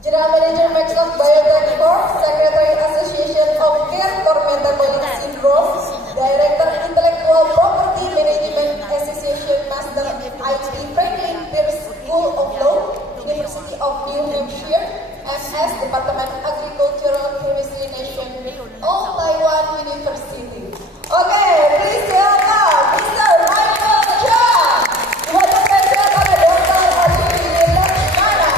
General Manager Microsoft Biotech Corp, Secretary Association of Care for Metabolic Syndrome, Director Intellectual Property Management Association, Master IT Franklin Pierce School of Law, University of New Hampshire, MS Department Agricultural Chemistry Nation, All Taiwan University. Okay, please welcome Mr. Michael Chan. Kepada saya pada Dr. Olivia Lakshmana.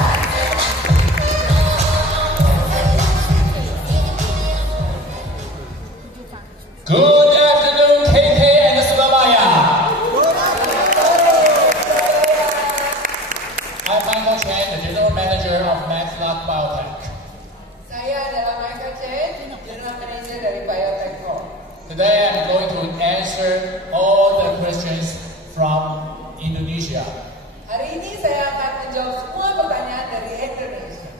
Good afternoon, KK and Surabaya. I'm Michael Chen, the General Manager of Maxlock Biotech. Saya adalah Michael Chen, General Manager dari Biotech Corp. Today I'm going to answer all the questions from Indonesia. Hari ini saya akan menjawab semua pertanyaan dari Indonesia.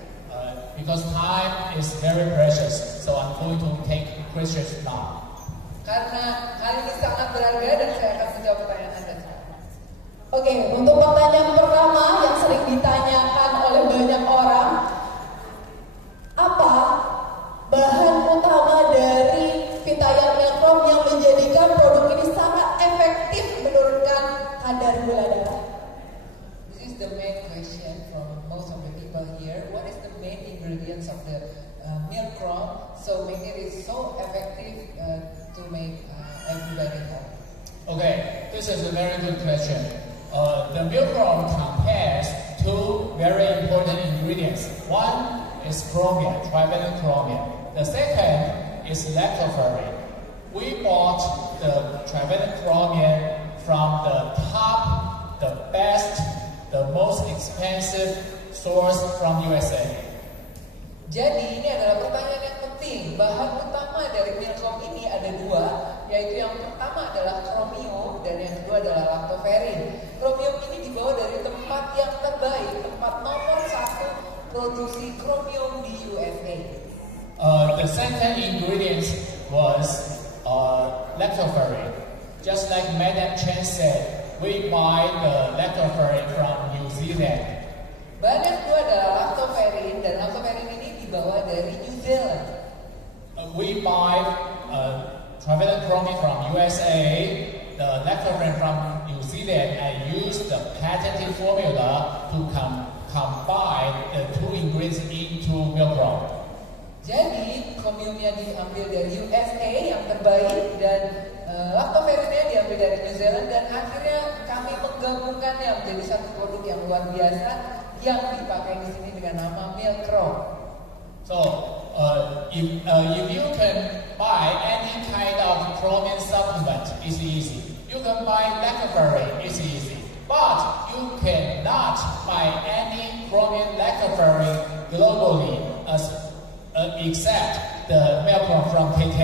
Because time is very precious, so I'm going to take questions now. Karena hal ini sangat berharga dan saya akan menjawab pertanyaan Anda sekarang. Oke, untuk pertanyaan pertama yang sering ditanyakan oleh banyak orang, apa bahan utama dari Vitayan Milkrom yang menjadikan produk ini sangat efektif menurunkan kadar gula darah? This is the main question from most of the people here. What is the main ingredients of the Milkrom so make it is so effective to make everybody healthy? Okay, this is a very good question. The Milkrom contains two very important ingredients. One is chromium, trivalent chromium. The second is lactoferrin. We bought the trivalent chromium from the top, the best, the most expensive source from USA. Jadi ini adalah pertanyaan yang penting. Bahan utama dari Milkrom ini ada dua, yaitu yang pertama adalah chromium dan yang kedua adalah lactoferrin. Chromium ini dibawa dari tempat yang terbaik, tempat nomor 1 produksi chromium di USA. The second ingredient was lactoferrin. Just like Madam Chen said, we buy the lactoferrin from New Zealand. Bahan yang kedua adalah lactoferrin dan lactoferrin ini dibawa dari New Zealand. We buy trivalent chromium from USA, the lactoferrin from New Zealand, and use the patented formula to combine the two ingredients into Milkrom. Jadi chromiumnya diambil dari USA yang terbaik dan lactoferinnya diambil dari New Zealand dan akhirnya kami menggabungkannya menjadi satu produk yang luar biasa yang dipakai di sini dengan nama Milkrom. So, if you can buy any kind of chromium supplement, it's easy. You can buy lactoferrin, it's easy. But you cannot buy any chromium lactoferrin globally except the Milkrom from KK.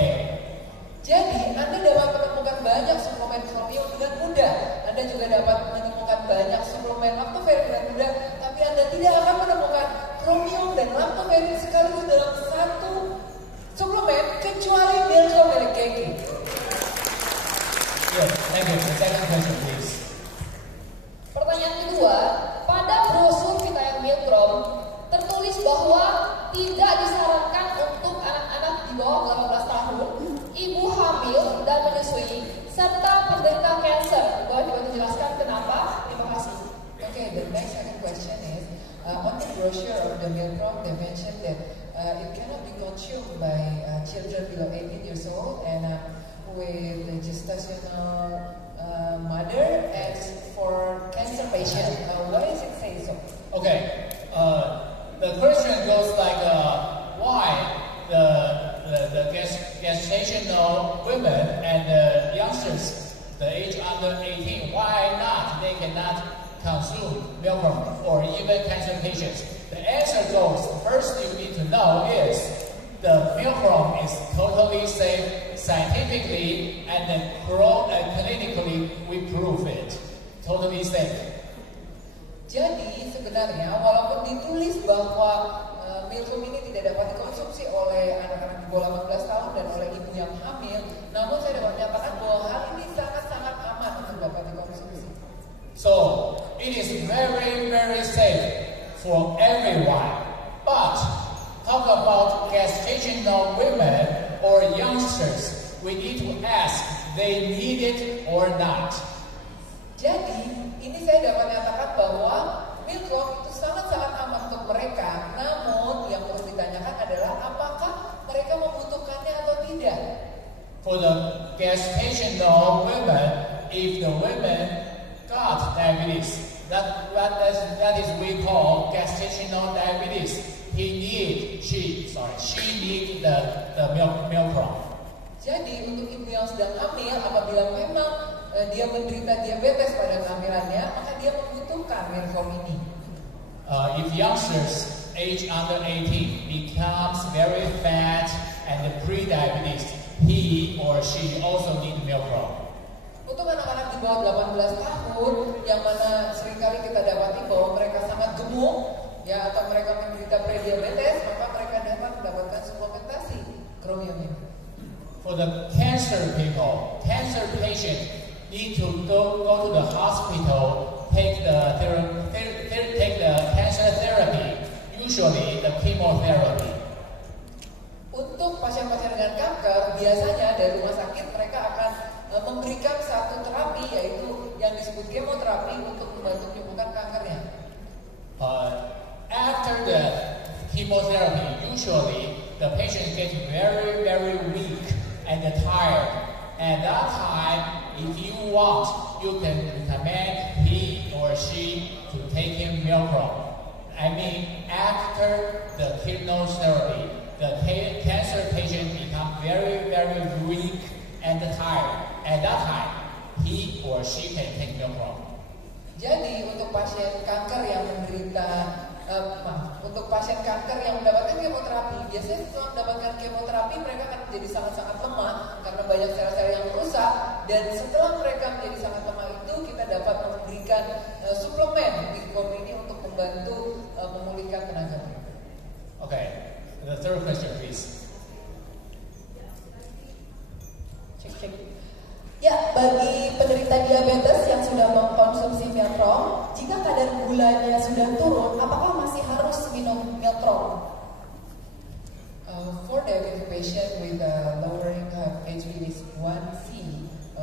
Jadi, Anda dapat menemukan banyak suplemen chromium dengan mudah. Anda juga dapat menemukan banyak suplemen lactoferrin dengan mudah, tapi Anda tidak akan menemukan chromium dan lactoferrin sekaligus dalam satu suplemen kecuali Milkrom dari KK. Yes, thank you. The second question, please. Pertanyaan kedua, pada brosur Vitayan Milkrom tertulis bahwa tidak disarankan untuk anak-anak di bawah 18 tahun, ibu hamil dan menyusui, serta penderita kanker. Boleh dibantu jelaskan kenapa? Terima kasih. Okay, the next second question is, on the brochure of the Milkrom, they mentioned that it cannot be consumed by children below 18 years old and with the gestational mother and for cancer patient. Why does it say so? Okay, the question goes like, why the gestational women and the youngsters, the age under 18, why not? They cannot consume Milkrom or even cancer patients. The answer goes, first you need to know is the Milkrom is totally safe scientifically and then clinically we prove it. Totally safe. Jadi sebenarnya walaupun ditulis bahwa Milkrom ini tidak dapat dikonsumsi oleh anak-anak di bawah 18 tahun dan oleh ibu yang hamil, namun saya dapat menyatakan bahwa hal ini sangat-sangat aman untuk dapat dikonsumsi. So it is very, very safe for everyone. But talk about gestational women or youngsters, we need to ask, they need it or not. Jadi, ini saya dapat nyatakan bahwa milk itu sangat-sangat aman untuk mereka. Namun, yang perlu ditanyakan adalah apakah mereka membutuhkannya atau tidak. For the gestational women, if the women got diabetes, that is we call gestational diabetes. She need the milk from. Jadi untuk ibu yang sedang hamil, apabila memang dia menderita diabetes pada kehamilannya, maka dia membutuhkan milk ini. If youngsters age under 18 becomes very fat and pre-diabetes, he or she also need milk from. Untuk anak-anak di bawah 18 tahun, yang mana seringkali kita dapati bahwa mereka sangat gemuk, ya, atau mereka menderita prediabetes, maka mereka dapat mendapatkan suplementasi kromium ini. For the cancer people, cancer patient need to go to the hospital, take the cancer therapy, usually the chemotherapy. Untuk pasien-pasien dengan kanker, biasanya dari rumah sakit mereka akan memberikan satu terapi, yaitu yang disebut kemoterapi untuk membantu menyembuhkan kankernya. After the chemotherapy, usually the patient gets very, very weak and tired. At that time, if you want, you can recommend he or she to take him milk. I mean, after the chemotherapy, the cancer patient becomes very, very weak and tired. At that time, he or she can take milk. Jadi untuk pasien kanker yang menderita untuk pasien kanker yang mendapatkan kemoterapi, biasanya setelah mendapatkan kemoterapi mereka akan menjadi sangat-sangat lemah karena banyak sel-sel yang rusak, dan setelah mereka menjadi sangat lemah itu kita dapat memberikan suplemen milk ini untuk membantu memulihkan tenaga. Okay, the third question please. Cek. Ya, bagi penderita diabetes yang sudah mengkonsumsi Milkrom, jika kadar gulanya sudah turun, apakah masih harus minum Milkrom? For diabetic patient with lowering HbA1c,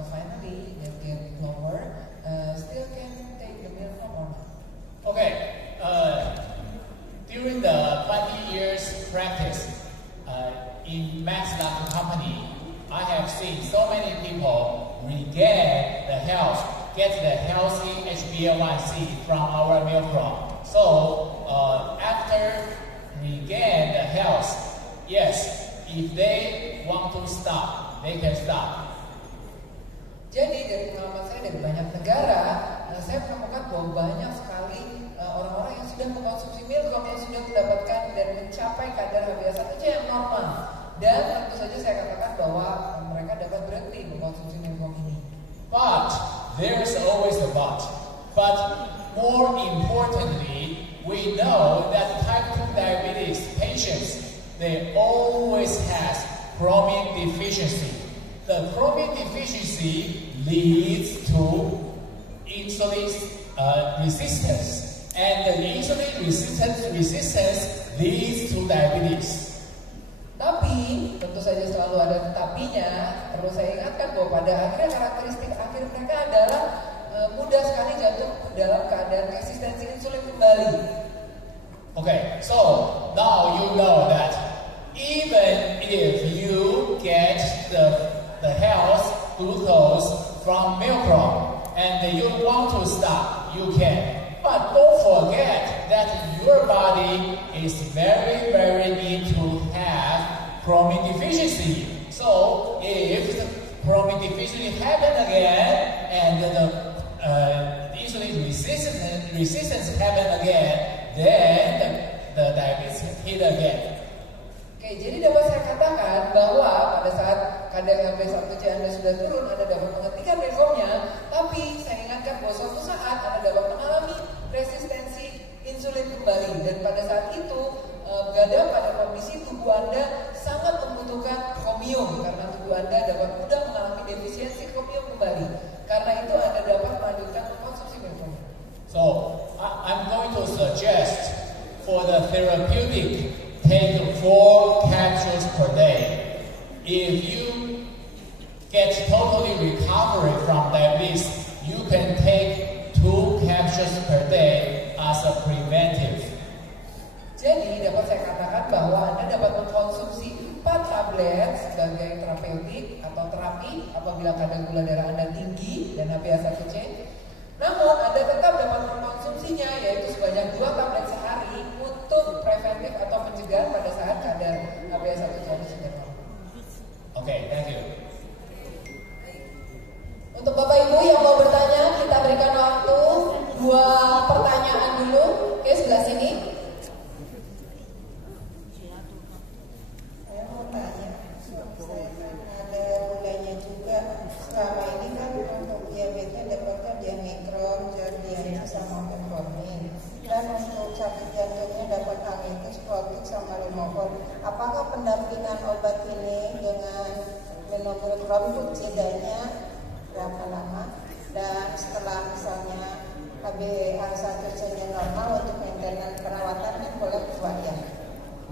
finally they get lower, still can take the Milkrom or not? Okay, during the 20 years practice in Max Lab company, I have seen so many people regain the health, get the healthy HbA1c from our Milkrom. So after regain the health, yes, if they want to stop, they can stop. Jadi dari pengalaman saya dari banyak negara, saya menemukan bahwa banyak sekali orang-orang yang sudah mengkonsumsi Milkrom yang sudah mendapatkan dan mencapai kadar HbA1c yang normal. Dan tentu saja saya katakan bahwa mereka dapat berhenti mengkonsumsi Milkrom ini. But there is always a but. But more importantly, we know that type 2 diabetes patients, they always have chromium deficiency. The chromium deficiency leads to insulin resistance, and the insulin resistance leads to diabetes. Tapi, tentu saja selalu ada tetapinya. Perlu saya ingatkan bahwa pada akhirnya karakteristik akhir mereka adalah mudah sekali jatuh dalam keadaan resistensi insulin kembali. Okay, so now you know that even if you get the health glucose from Milkrom and you want to stop, you can. But don't forget that your body is very, very need to have chromium deficiency. So if the chromium deficiency happen again and the insulin resistance happen again, then the diabetes hit again. Oke, jadi dapat saya katakan bahwa pada saat kadar HbA1c Anda sudah turun, Anda dapat menghentikan Milkromnya, tapi saya ingatkan bahwa suatu saat Anda dapat mengalami resistensi insulin kembali, dan pada saat itu berada pada kondisi tubuh Anda sangat membutuhkan kromium karena tubuh Anda dapat mudah mengalami defisiensi kromium kembali. Karena itu Anda dapat melanjutkan konsumsi Milkrom. So I'm going to suggest for the therapeutic, take 4 capsules per day. If you get totally recovered from diabetes, you can take 2 capsules per day as a preventive. Jadi dapat saya katakan bahwa Anda dapat mengkonsumsi 4 tablet sebagai terapeutik atau terapi apabila kadar gula darah Anda tinggi dan HbA1c. Namun Anda tetap dapat mengkonsumsinya yaitu sebanyak 2 tablet sehari untuk preventif atau pencegahan pada saat kadar HbA1c Anda sudah normal. Okay, thank you. Untuk Bapak Ibu yang mau bertanya, kita berikan waktu 2 pertanyaan dulu. Oke, sebelah sini. Saya mau tanya, saya kan ada gulanya juga. Selama ini kan untuk diabetes dapatnya diamikron, diabetes sama metformin. Dan untuk sakit jantungnya dapat angitis, protik sama limofon. Apakah pendampingan obat ini dengan minum metformin jedanya berapa lama? Dan setelah misalnya HbA1c-nya normal untuk maintenance perawatan kan boleh 2 ya.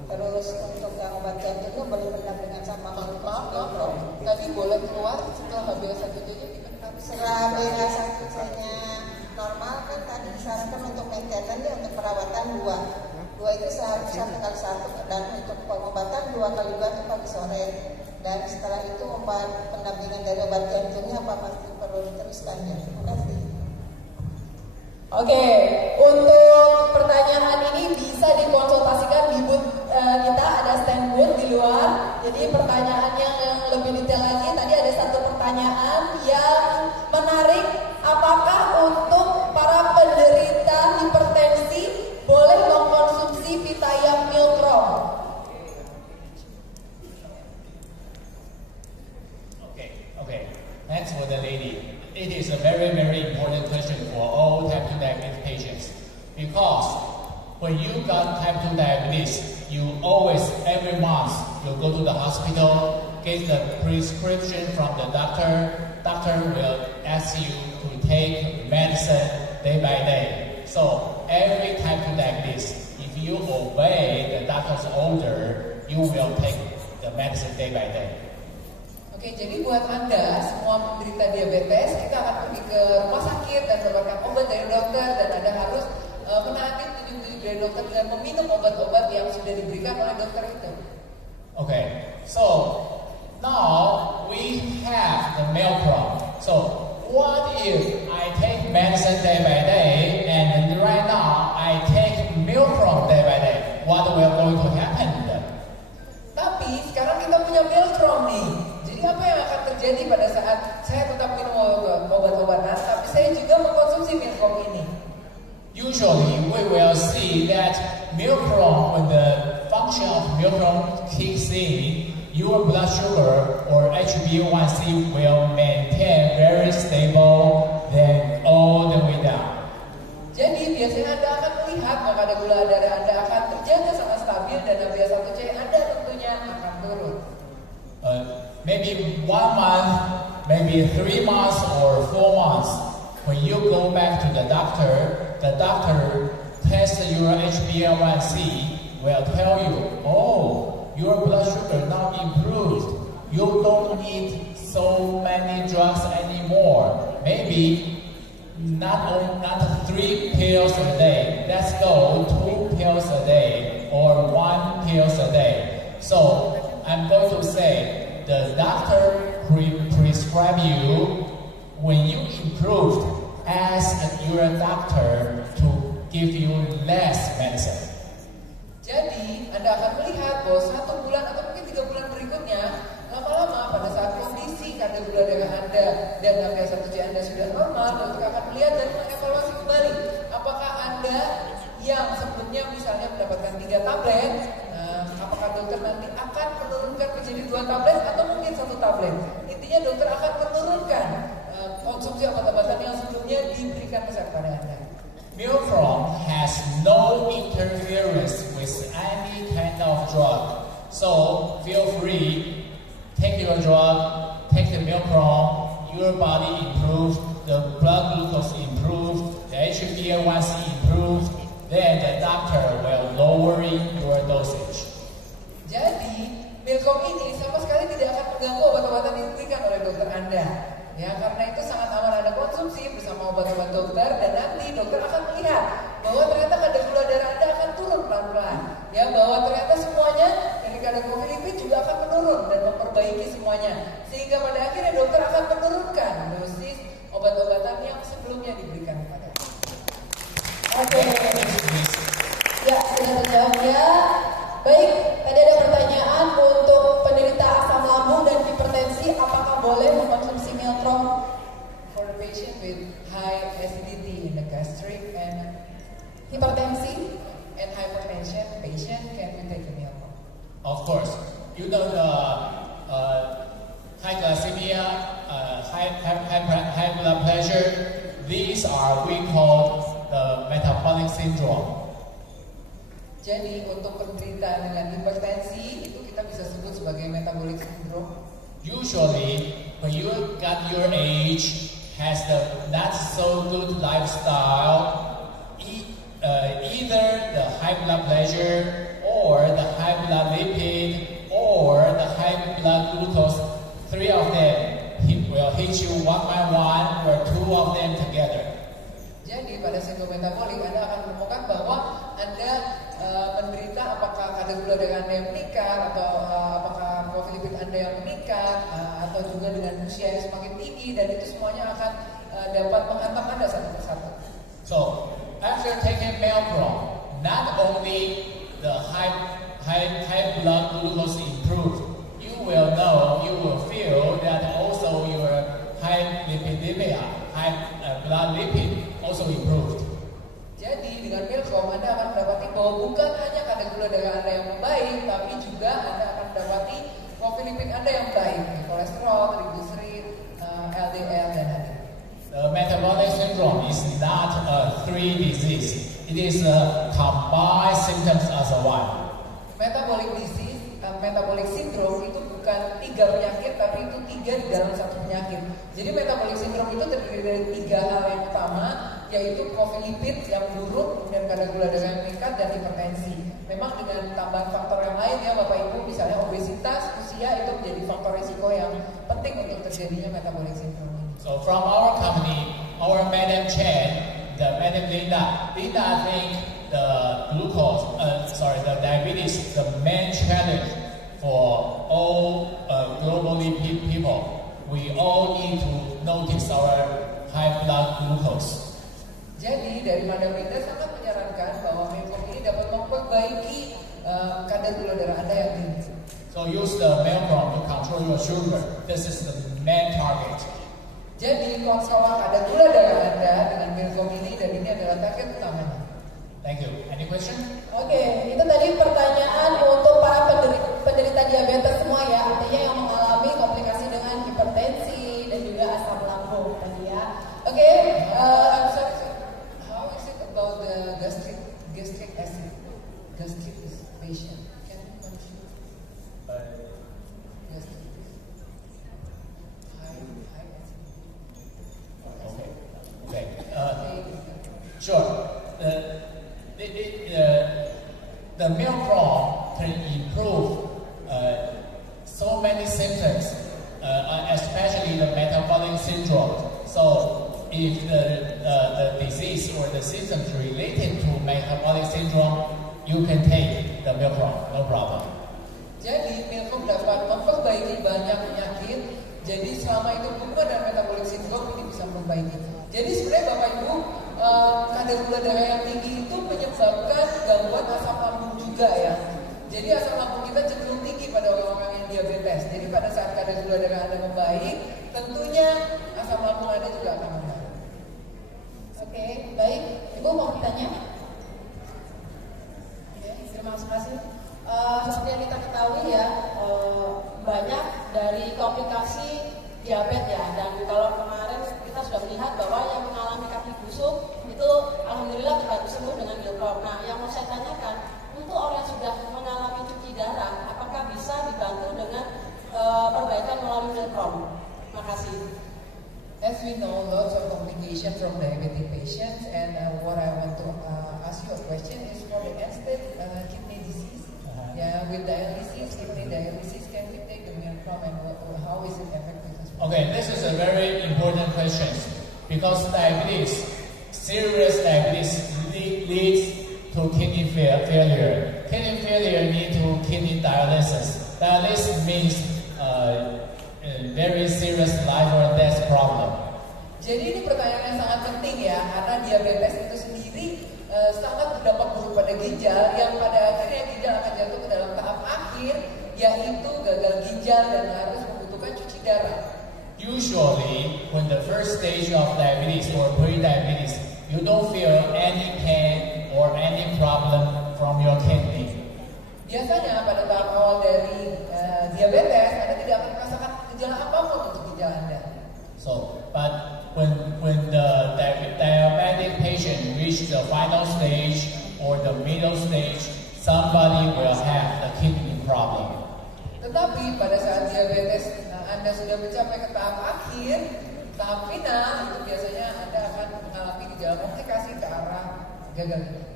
Terus untuk yang obat jantungnya boleh pendampingan sama metformin. Tadi boleh keluar setelah HbA1c-nya ditekan. Setelah HbA1c-nya normal kan tadi disarankan untuk maintenance untuk perawatan 2 itu sehari 1 kali 1 dan untuk pengobatan 2 kali 2 itu pagi sore. Dan setelah itu obat pendampingan dari obat jantungnya apa masih perlu diteruskan ya? Terima kasih. Oke, untuk pertanyaan ini bisa dikonsultasikan di booth kita, ada stand booth di luar. Jadi pertanyaannya yang lebih detail lagi, tadi ada satu pertanyaan yang menarik. Apakah untuk para penderita hipertensi boleh mengkonsumsi Vitaya Milkrom? Okay, thanks for the lady. It is a very, very important question for all type 2 diabetes patients. Because when you got type 2 diabetes, you always, every month, you go to the hospital, get the prescription from the doctor. Doctor will ask you to take medicine day by day. So every type 2 diabetes, if you obey the doctor's order, you will take the medicine day by day. Oke, jadi buat Anda semua penderita diabetes, kita akan pergi ke rumah sakit dan mendapatkan obat dari dokter dan Anda harus menaati petunjuk dari dokter dengan meminum obat-obat yang sudah diberikan oleh dokter itu. Okay, so now we have the Milkrom. So what if I take medicine day by day and right now I take Milkrom day by day? What will going to happen then? Tapi sekarang kita punya Milkrom nih. Apa yang akan terjadi pada saat saya tetap minum obat-obatan, tapi saya juga mengkonsumsi Milkrom ini? Usually, we will see that Milkrom, when the function of Milkrom kicks in, your blood sugar or HbA1c will maintain very stable, then all the way down. Jadi biasanya Anda akan melihat bahwa kadar gula darah Anda akan terjaga sangat stabil dan HbA1c Anda tentunya akan turun. Maybe 1 month, maybe 3 months or 4 months, when you go back to the doctor tests your HbA1c, will tell you, oh, your blood sugar now improved. You don't need so many drugs anymore. Maybe not 3 pills a day. Let's go 2 pills a day or 1 pill a day. So I'm going to say, the doctor prescribe you, when you improved, ask your doctor to give you less medicine. Jadi Anda akan melihat bahwa 1 bulan atau mungkin 3 bulan berikutnya, lama-lama pada saat kondisi kadar gula darah Anda dan HbA1c Anda sudah normal, dokter akan melihat dan mengevaluasi kembali apakah Anda yang sebelumnya misalnya mendapatkan 3 tablet, apakah dokter nanti akan menurunkan menjadi 2 tablet atau mungkin 1 tablet. Intinya dokter akan menurunkan konsumsi obat-obatan yang sebelumnya diberikan kepada Anda. Milkrom has no interference with any kind of drug. So feel free, take your drug, take the Milkrom, your body improves, the blood glucose improves, the HbA1c improves, then the doctor will lower lowering your dosage. Jadi, Milkom ini sama sekali tidak akan mengganggu obat-obatan yang diberikan oleh dokter Anda. Ya, karena itu sangat aman Anda konsumsi bersama obat-obat dokter, dan nanti dokter akan melihat bahwa ternyata kadar gula darah Anda akan turun pelan-pelan. Ya, bahwa ternyata semuanya dari kadar coffee lipid juga akan menurun dan memperbaiki semuanya. Sehingga pada akhirnya dokter akan menurunkan dosis obat-obatan yang sebelumnya diberikan kepada Anda. Oke. Ya, sudah terjawab ya. Baik, tadi ada pertanyaan untuk penderita asam lambung dan hipertensi, apakah boleh mengkonsumsi Milkom? For the patient with high acidity in the gastric and Hipertensi and hypertension, patient can we take a Milkom? Of course, you know the high glycemia, high blood pressure. These are we call the metabolic syndrome. Jadi untuk penderita dengan hipertensi itu kita bisa sebut sebagai metabolic syndrome. Usually, when you got your age, has the not so good lifestyle, either the high blood pressure or the high blood lipid or the high blood glucose, three of them will hit you one by one or two of them together. Jadi pada sindrom metabolik Anda akan menemukan bahwa Anda menderita apakah kadar gula darah Anda yang meningkat atau apakah profil lipid Anda yang meningkat atau juga dengan usia yang semakin tinggi, dan itu semuanya akan dapat menghantam Anda satu persatu. So after taking Milkom, not only the high blood glucose improved, you will feel that also your high lipidemia, high blood lipid also improved. Jadi dengan Milkom Anda akan mendapati bahwa bukan hanya kadar gula darah Anda yang membaik, tapi juga Anda akan mendapati profil lipid Anda yang baik, kolesterol, triglycerid, LDL dan lain-lain. The metabolic syndrome is not a three disease. It is a combined symptoms as a one. Metabolic disease, metabolic syndrome itu bukan 3 penyakit, tapi itu 3 di dalam satu penyakit. Jadi metabolic syndrome itu terdiri dari 3 hal yang utama, yaitu profil lipid yang buruk, kemudian kadar gula darah yang meningkat, dan hipertensi. Memang dengan tambahan faktor yang lain ya Bapak Ibu, misalnya obesitas, usia itu menjadi faktor risiko yang penting untuk terjadinya metabolic syndrome ini. So from our company, our Madam Chen, the Madam Linda think the the diabetes, the main challenge for all globally people. We all need to notice our high blood glucose. Jadi dari Madam Linda sangat menyarankan bahwa Milkom ini dapat memperbaiki kadar gula darah Anda yang tinggi. So use the Milkom to control your sugar. This is the main target. Jadi kontrol kadar gula darah Anda dengan Milkom ini, dan ini adalah target utamanya. Thank you. Any question? Oke, itu tadi pertanyaan untuk para penderita diabetes semua ya, artinya yang mengalami komplikasi dengan hipertensi dan juga asam lambung tadi ya. Oke, I'm sorry. How is it about the gastric acid? Gastric patient. Can you confirm? Gastric. High acid. Okay. Sure. The Milkom can improve so many symptoms, especially the metabolic syndrome. So if the disease or the symptoms related to metabolic syndrome, you can take the Milkom, no problem. Jadi Milkom dapat memperbaiki banyak penyakit. Jadi selama itu berhubungan dengan metabolic syndrome, ini bisa memperbaiki. Jadi sebenarnya Bapak Ibu, kadar gula darah yang tinggi itu menyebabkan gangguan asam lambung juga ya. Jadi asam lambung kita cenderung tinggi pada orang-orang yang diabetes. Jadi pada saat kadar gula darah Anda membaik, tentunya asam lambung Anda juga akan membaik. Oke, baik. Ibu mau bertanya? Oke, terima kasih. Seperti yang kita ketahui ya, banyak dari komplikasi diabetes ya, dan kalau kemarin kita sudah melihat bahwa yang mengalami kaki busuk itu alhamdulillah terbantu sembuh dengan Milkom. Nah, yang mau saya tanyakan, untuk orang yang sudah mengalami cuci darah, apakah bisa dibantu dengan perbaikan melalui Milkom? Terima kasih. As we know, lots of complications from diabetic patients, and what I want to ask you a question is for the end stage with dialysis, kidney dialysis, can we take the milcrom and how is it effective? Okay, this is a very important question because diabetes, serious diabetes leads to kidney failure. Kidney failure leads to kidney dialysis. Dialysis means very serious life or death problem. Jadi ini pertanyaan yang sangat penting ya, karena diabetes itu sendiri sangat berdampak buruk pada ginjal yang pada akhirnya ginjal akan jatuh ke dalam tahap akhir, yaitu gagal ginjal dan harus membutuhkan cuci darah. Usually, when the first stage of diabetes or pre-diabetes, you don't feel any pain or any problem from your kidney. Biasanya pada tahap awal dari diabetes, Anda tidak akan merasakan gejala apapun untuk ginjal Anda. So, but when the diabetic patient reach the final stage or the middle stage, somebody will have the kidney problem. Tetapi pada saat diabetes Anda sudah mencapai ke tahap akhir, tahap final, itu biasanya Anda akan mengalami gejala komplikasi ke arah gagal ginjal.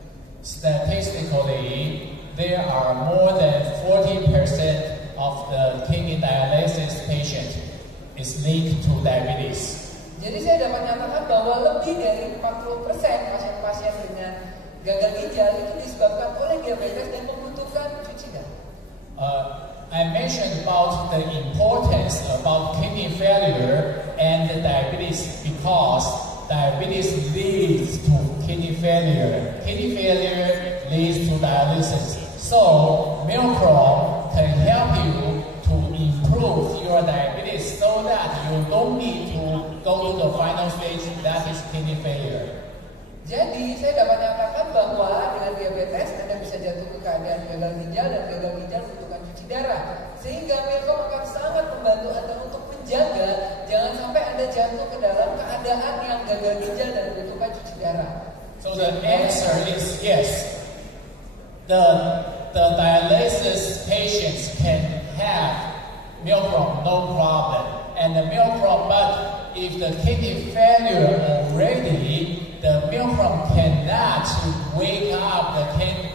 Statistically, there are more than 40% of the kidney dialysis patient is linked to diabetes. Jadi saya dapat nyatakan bahwa lebih dari 40% pasien-pasien dengan gagal ginjal itu disebabkan oleh diabetes dan membutuhkan cuci darah. I mentioned about the importance about kidney failure and the diabetes because diabetes leads to kidney failure. Kidney failure leads to dialysis. So, milcrom can help you to improve your diabetes so that you don't need to go to the final stage, that is kidney failure. Jadi, saya dapat nyatakan bahwa dengan diabetes Anda bisa jatuh ke keadaan gagal ginjal dan gagal ginjal membutuhkan cuci darah. Sehingga milcrom akan sangat membantu Anda untuk menjaga jangan sampai Anda jatuh ke dalam keadaan yang gagal ginjal dan membutuhkan cuci darah. So the answer is yes. The dialysis patients can have milcrom, no problem. And the milcrom, but if the kidney failure already, the milcrom cannot wake up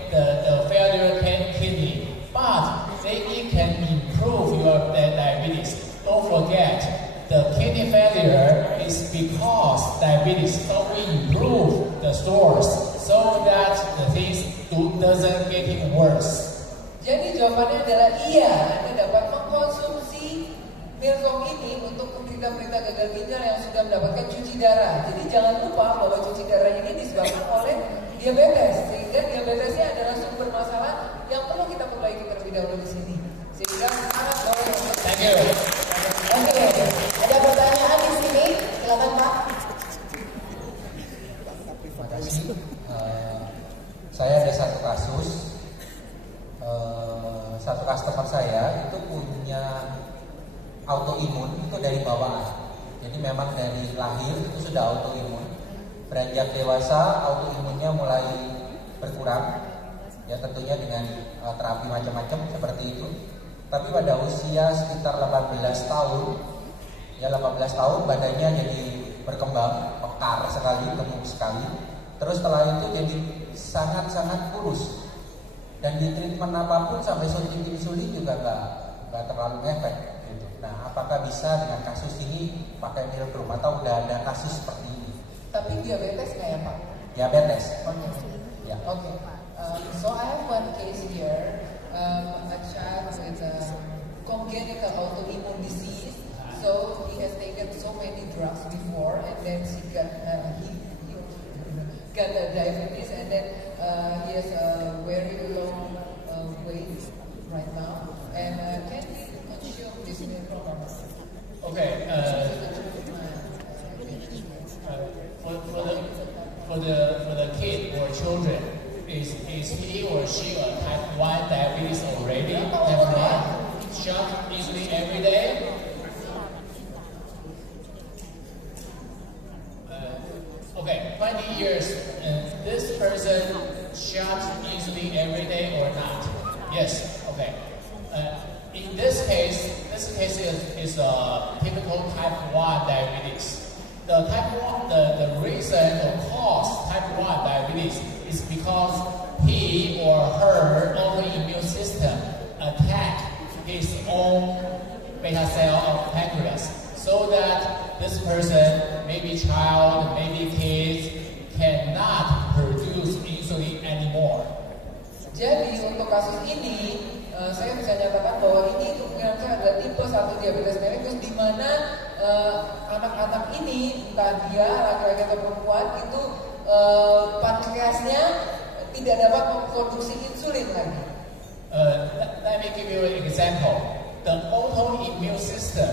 the failure kidney. But it can improve your diabetes. Don't forget, the kidney failure is because diabetes. So we improve the stores so that the things doesn't get worse. Jadi jawabannya adalah iya, Anda dapat mengkonsumsi milcrom ini untuk penderita-penderita gagal ginjal yang sudah mendapatkan cuci darah. Jadi jangan lupa bahwa cuci darah ini disebabkan oleh diabetes, sehingga diabetesnya adalah sumber masalah yang perlu kita perbaiki terlebih dahulu di sini. Sehingga sangat boleh. Thank you. Oke, ada pertanyaan di sini, silakan Pak. Terima kasih. Saya ada satu kasus. Satu customer saya itu punya autoimun itu dari bawaan. Jadi memang dari lahir itu sudah autoimun. Beranjak dewasa autoimunnya mulai berkurang. Ya tentunya dengan terapi macam-macam seperti itu. Tapi pada usia sekitar 18 tahun, ya 18 tahun badannya jadi berkembang, mekar sekali, gemuk sekali. Terus setelah itu jadi sangat-sangat kurus. Dan di treatment apapun sampai suntik insulin juga nggak terlalu efek gitu. Nah, apakah bisa dengan kasus ini pakai milcrom atau udah ada kasus seperti ini? Tapi diabetes nggak ya Pak? Diabetes. Ya. Oke. So I have one case here, a child with congenital autoimmune disease. So he has taken so many drugs before, and then he got diabetes, and then he has a very low weight right now. And can he consume this milcrom? Okay. For the kid or children, is he or she a type 1 diabetes already? Type 1? Shot easily every day? Okay, 20 years, this person shots easily every day or not? Yes, okay. In this case is a typical type 1 diabetes. The type 1, the reason or cause type 1 diabetes is because he or her autoimmune system own beta cell of pancreas, so that this person, maybe child, maybe kids, cannot produce insulin anymore. Jadi untuk kasus ini, saya bisa nyatakan bahwa ini kemungkinan saya adalah tipe 1 diabetes mellitus, di mana anak-anak ini, entah dia laki-laki atau perempuan, itu pankreasnya tidak dapat memproduksi insulin lagi. Let me give you an example. The autoimmune system